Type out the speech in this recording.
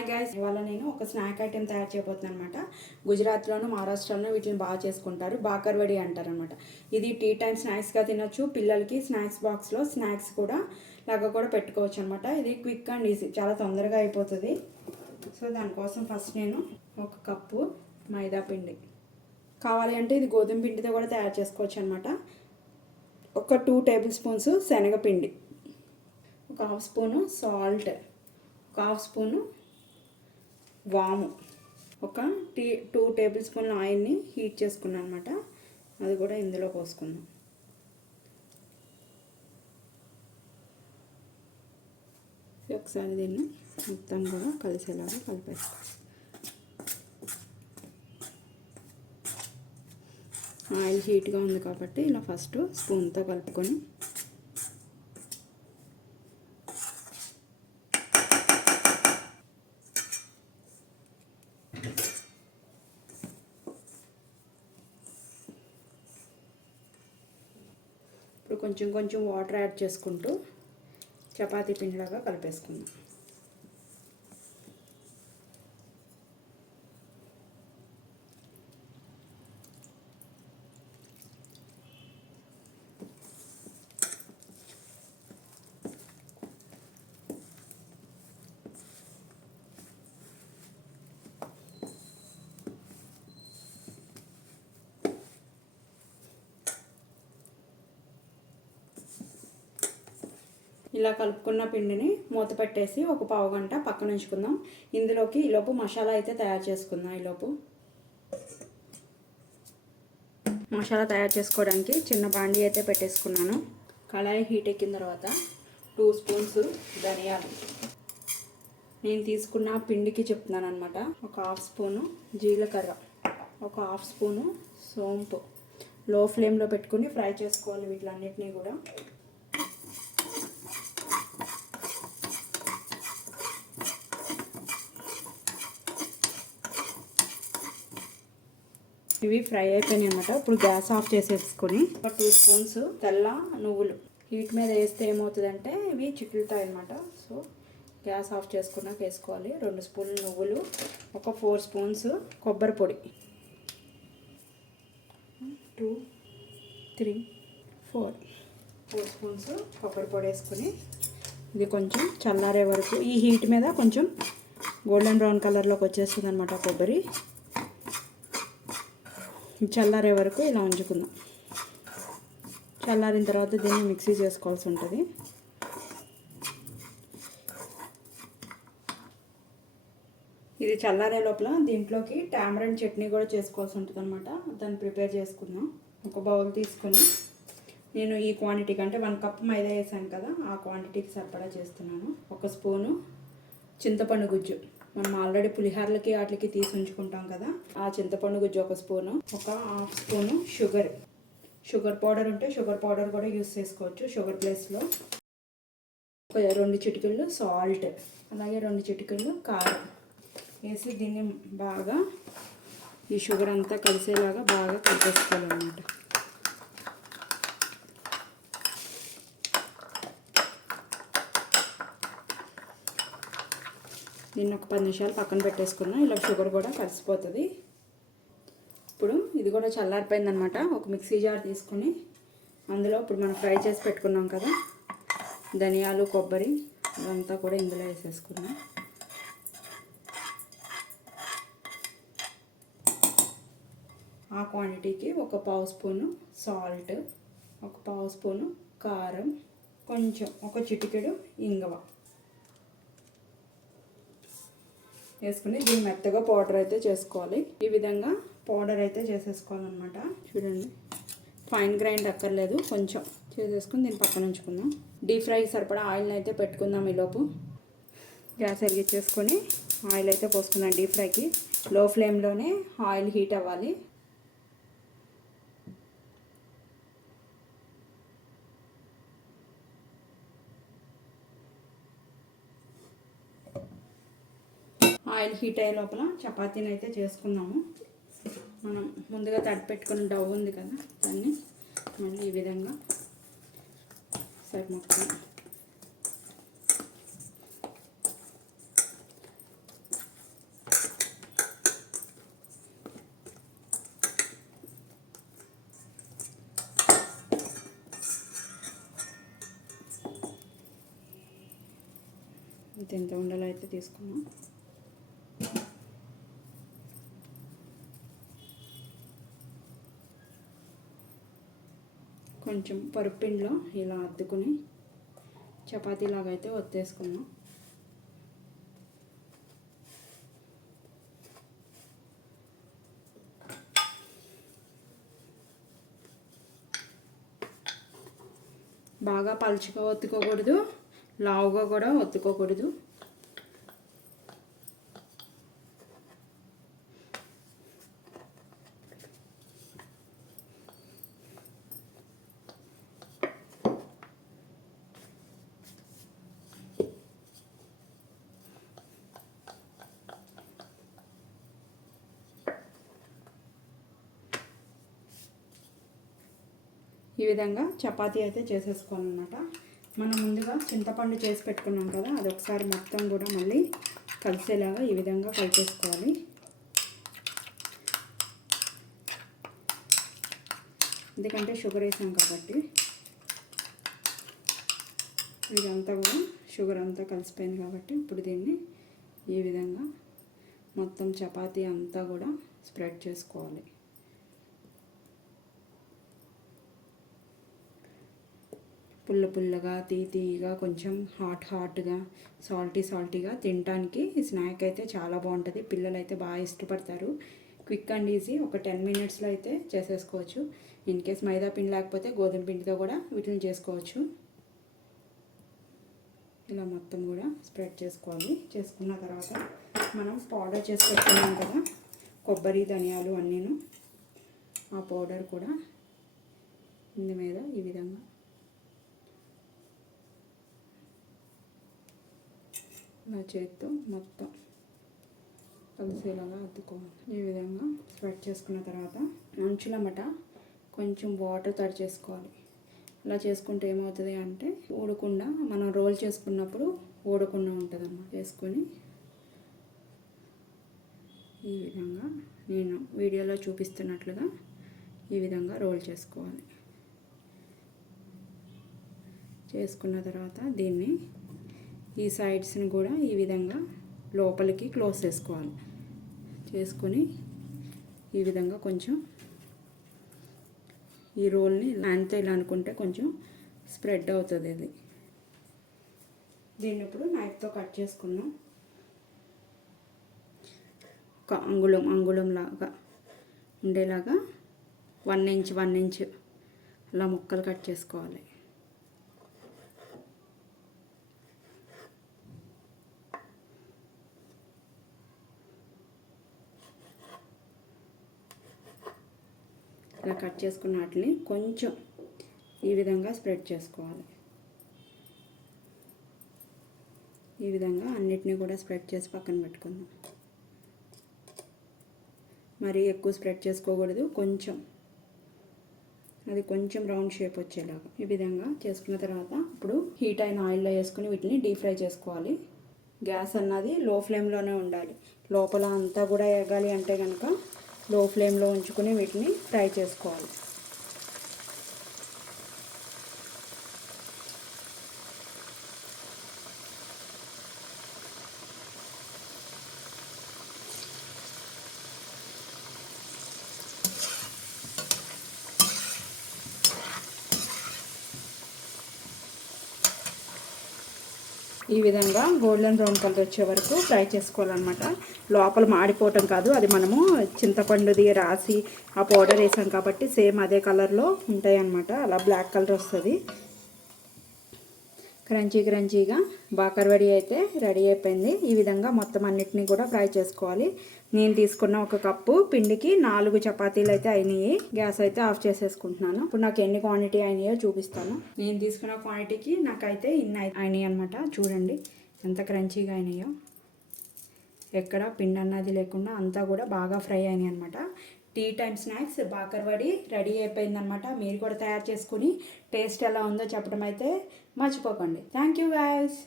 Hi guys, ఇవాళ నేను ఒక స్నాక్ ఐటెం తయారు చేయబోతున్నాను అనమాట. గుజరాత్లోను మహారాష్ట్రలోనూ వీటిని బాగా చేసుకుంటారు. బాకర్వడి అంటారు అనమాట. ఇది టీ టైం స్నాక్స్గా తినొచ్చు. పిల్లలకి స్నాక్స్ బాక్స్లో స్నాక్స్ కూడా లాగా కూడా పెట్టుకోవచ్చు అనమాట. ఇది క్విక్ అండ్ ఈజీ, చాలా తొందరగా అయిపోతుంది. సో దానికోసం ఫస్ట్ నేను ఒక కప్పు మైదా పిండి కావాలి అంటే ఇది గోధుమ పిండితో కూడా తయారు చేసుకోవచ్చు అనమాట. ఒక 2 టేబుల్ స్పూన్స్ శనగపిండి, ఒక హాఫ్ స్పూను సాల్ట్, ఒక హాఫ్ స్పూను వాము, ఒక 2 టేబుల్ స్పూన్ల ఆయిల్ని హీట్ చేసుకున్నాను అనమాట. అది కూడా ఇందులో పోసుకుందాం. ఒకసారి దీన్ని మొత్తం కూడా కలిసేలాగా కలిపేస్తాం. ఆయిల్ హీట్గా ఉంది కాబట్టి ఇలా ఫస్ట్ స్పూన్తో కలుపుకొని ఇప్పుడు కొంచెం కొంచెం వాటర్ యాడ్ చేసుకుంటూ చపాతీ పిండిలాగా కలిపేసుకుందాం. ఇలా కలుపుకున్న పిండిని మూత పెట్టేసి ఒక పావు గంట పక్కన ఉంచుకుందాం. ఇందులోకి ఈలోపు మసాలా అయితే తయారు చేసుకుందాం. ఈలోపు మసాలా తయారు చేసుకోవడానికి చిన్న బాండీ అయితే పెట్టేసుకున్నాను. కళాయి హీట్ ఎక్కిన తర్వాత 2 స్పూన్స్ ధనియాలు, నేను తీసుకున్న పిండికి చెప్తున్నాను అనమాట. ఒక హాఫ్ స్పూను జీలకర్ర, ఒక హాఫ్ స్పూను సోంపు. లో ఫ్లేమ్లో పెట్టుకుని ఫ్రై చేసుకోవాలి వీటిలన్నిటినీ కూడా. ఇవి ఫ్రై అయిపోయినాయి అనమాట. ఇప్పుడు గ్యాస్ ఆఫ్ చేసేసుకొని ఒక 2 స్పూన్స్ తెల్ల నువ్వులు హీట్ మీద వేస్తే ఏమవుతుందంటే ఇవి చిట్లుతాయి అనమాట. సో గ్యాస్ ఆఫ్ చేసుకున్నాక వేసుకోవాలి. 2 స్పూన్లు నువ్వులు, ఒక 4 స్పూన్స్ కొబ్బరి పొడి, 2, 3, 4 స్పూన్స్ కొబ్బరి పొడి వేసుకొని ఇది కొంచెం చల్లారే వరకు, ఈ హీట్ మీద కొంచెం గోల్డెన్ బ్రౌన్ కలర్లోకి వచ్చేస్తుంది అనమాట కొబ్బరి. చల్లారే వరకు ఇలా ఉంచుకుందాం. చల్లారిన తర్వాత దీన్ని మిక్సీ చేసుకోవాల్సి ఉంటుంది. ఇది చల్లారే లోపల దీంట్లోకి టామరిన్ చట్నీ కూడా చేసుకోవాల్సి ఉంటుంది అనమాట. దాన్ని ప్రిపేర్ చేసుకుందాం. ఒక బౌల్ తీసుకొని నేను ఈ క్వాంటిటీకి అంటే 1 కప్ మైదా వేసాను కదా, ఆ క్వాంటిటీకి సరిపడా చేస్తున్నాను. 1 స్పూను చింతపండు గుజ్జు, మనం ఆల్రెడీ పులిహోరలకి వాటికి తీసి ఉంచుకుంటాం కదా, ఆ చింతపండు గుజ్జు 1 స్పూను, ఒక హాఫ్ స్పూను షుగర్ పౌడర్ ఉంటే షుగర్ పౌడర్ కూడా యూస్ చేసుకోవచ్చు షుగర్ ప్లేస్లో. ఒక 2 చిటికెళ్ళు సాల్ట్, అలాగే 2 చిటికెళ్ళు కారం వేసి దీన్ని బాగా ఈ షుగర్ అంతా కలిసేలాగా బాగా కలిపేసుకోవాలన్నమాట. దీన్ని ఒక 10 నిమిషాలు పక్కన పెట్టేసుకున్నా. ఇలా షుగర్ కూడా కలిసిపోతుంది. ఇప్పుడు ఇది కూడా చల్లారిపోయిందనమాట. ఒక మిక్సీ జార్ తీసుకొని అందులో ఇప్పుడు మనం ఫ్రై చేసి పెట్టుకున్నాం కదా ధనియాలు, కొబ్బరి, అదంతా కూడా ఇందులో వేసేసుకున్నాం. ఆ క్వాంటిటీకి ఒక పావు స్పూను సాల్ట్, ఒక పావు స్పూను కారం, కొంచెం ఒక చిటికెడు ఇంగువ వేసుకుని దీన్ని మెత్తగా పౌడర్ అయితే చేసుకోవాలి. ఈ విధంగా పౌడర్ అయితే చేసేసుకోవాలన్నమాట. చూడండి, ఫైన్ గ్రైండ్ అక్కర్లేదు, కొంచెం చేసేసుకుని దీన్ని పక్కన ఉంచుకుందాం. డీప్ ఫ్రై సరిపడా ఆయిల్ని అయితే పెట్టుకుందాం. ఈలోపు గ్యాస్ వెలిగించేసుకొని ఆయిల్ అయితే పోసుకుందాం. డీప్ ఫ్రైకి లో ఫ్లేమ్లోనే ఆయిల్ హీట్ అవ్వాలి. ఆయిల్ హీట్ అయ్యే లోపల చపాతీని అయితే చేసుకుందాము. మనం ముందుగా తడిపెట్టుకున్న డవ్ ఉంది కదా, దాన్ని మళ్ళీ ఈ విధంగా సైడ్ మొత్తం ఇంత ఉండలు అయితే తీసుకున్నాం. కొంచెం పరుపుపిండిలో ఇలా అద్దుకుని చపాతీలాగా అయితే ఒత్తేసుకున్నాం. బాగా పలుచగా ఒత్తుకోకూడదు, లావుగా కూడా ఒత్తుకోకూడదు. ఈ విధంగా చపాతీ అయితే చేసేసుకోవాలన్నమాట. మనం ముందుగా చింతపండు చేసి పెట్టుకున్నాం కదా, అది ఒకసారి మొత్తం కూడా మళ్ళీ కలిసేలాగా ఈ విధంగా కలిపేసుకోవాలి. ఎందుకంటే షుగర్ వేసాం కాబట్టి ఇదంతా కూడా షుగర్ అంతా కలిసిపోయింది కాబట్టి ఇప్పుడు దీన్ని ఈ విధంగా మొత్తం చపాతీ అంతా కూడా స్ప్రెడ్ చేసుకోవాలి. పుల్లగా తీయగా కొంచెం హాట్గా సాల్టీగా తినడానికి ఈ స్నాక్ అయితే చాలా బాగుంటుంది. పిల్లలు అయితే బాగా ఇష్టపడతారు. క్విక్ అండ్ ఈజీ, ఒక 10 మినిట్స్లో అయితే చేసేసుకోవచ్చు. ఇన్ కేస్ మైదా పిండి లేకపోతే గోధుమ పిండితో కూడా వీటిని చేసుకోవచ్చు. ఇలా మొత్తం కూడా స్ప్రెడ్ చేసుకోవాలి. చేసుకున్న తర్వాత మనం పౌడర్ చేసి పెట్టుకున్నాం కదా, కొబ్బరి ధనియాలు అన్నీను, ఆ పౌడర్ కూడా ఇందు మీద ఈ విధంగా నా చేతితో మొత్తం కలిసేలాగా అద్దుకోవాలి. ఈ విధంగా స్ప్రెడ్ చేసుకున్న తర్వాత అంచులమట కొంచెం వాటర్ తడి చేసుకోవాలి. అలా చేసుకుంటే ఏమవుతుంది అంటే ఊడకుండా, మనం రోల్ చేసుకున్నప్పుడు ఊడకుండా ఉంటుంది అన్నమాట. చేసుకొని ఈ విధంగా నేను వీడియోలో చూపిస్తున్నట్లుగా ఈ విధంగా రోల్ చేసుకోవాలి. చేసుకున్న తర్వాత దీన్ని ఈ సైడ్స్ని కూడా ఈ విధంగా లోపలికి క్లోజ్ చేసుకోవాలి. చేసుకొని ఈ విధంగా కొంచెం ఈ రోల్ని హ్యాండ్తో ఇలా అనుకుంటే కొంచెం స్ప్రెడ్ అవుతుంది. ఇది దీన్ని ఇప్పుడు నైఫ్తో కట్ చేసుకున్నాం. ఒక అంగుళం లాగా ఉండేలాగా 1 ఇంచ్ అలా ముక్కలు కట్ చేసుకోవాలి. ఇలా కట్ చేసుకున్న వాటిని కొంచెం ఈ విధంగా స్ప్రెడ్ చేసుకోవాలి. ఈ విధంగా అన్నిటినీ కూడా స్ప్రెడ్ చేసి పక్కన పెట్టుకుందాం. మరీ ఎక్కువ స్ప్రెడ్ చేసుకోకూడదు, కొంచెం అది కొంచెం రౌండ్ షేప్ వచ్చేలాగా ఈ విధంగా చేసుకున్న తర్వాత ఇప్పుడు హీట్ అయిన ఆయిల్లో వేసుకుని వీటిని డీప్ ఫ్రై చేసుకోవాలి. గ్యాస్ అన్నది లో ఫ్లేమ్లోనే ఉండాలి. లోపల అంతా కూడా ఎగాలి అంటే కనుక లో ఫ్లేమ్లో ఉంచుకొని వీటిని ఫ్రై చేసుకోవాలి. ఈ విధంగా గోల్డెన్ బ్రౌన్ కలర్ వచ్చే వరకు ఫ్రై చేసుకోవాలన్నమాట. లోపల మాడిపోవటం కాదు, అది మనము చింతపండుది రాసి ఆ పౌడర్ వేసాం కాబట్టి సేమ్ అదే కలర్లో ఉంటాయి అన్నమాట. అలా బ్లాక్ కలర్ వస్తుంది. క్రంచీగా బాకర్వడి అయితే రెడీ అయిపోయింది. ఈ విధంగా మొత్తం అన్నిటినీ కూడా ఫ్రై చేసుకోవాలి. నేను తీసుకున్న 1 కప్పు పిండికి 4 చపాతీలు అయితే అయినాయి. గ్యాస్ అయితే ఆఫ్ చేసేసుకుంటున్నాను. ఇప్పుడు నాకు ఎన్ని క్వాంటిటీ అయినాయో చూపిస్తాను. నేను తీసుకున్న క్వాంటిటీకి నాకైతే ఇన్ని అయినాయి అనమాట. చూడండి ఎంత క్రంచీగా అయినాయో, ఎక్కడ పిండి అన్నది లేకుండా అంతా కూడా బాగా ఫ్రై అయినాయి అనమాట. టీ టైమ్ స్నాక్స్ బాకర్వడి రెడీ అయిపోయిందనమాట. మీరు కూడా తయారు చేసుకుని టేస్ట్ ఎలా ఉందో చెప్పడం అయితే మర్చిపోకండి. Thank you guys.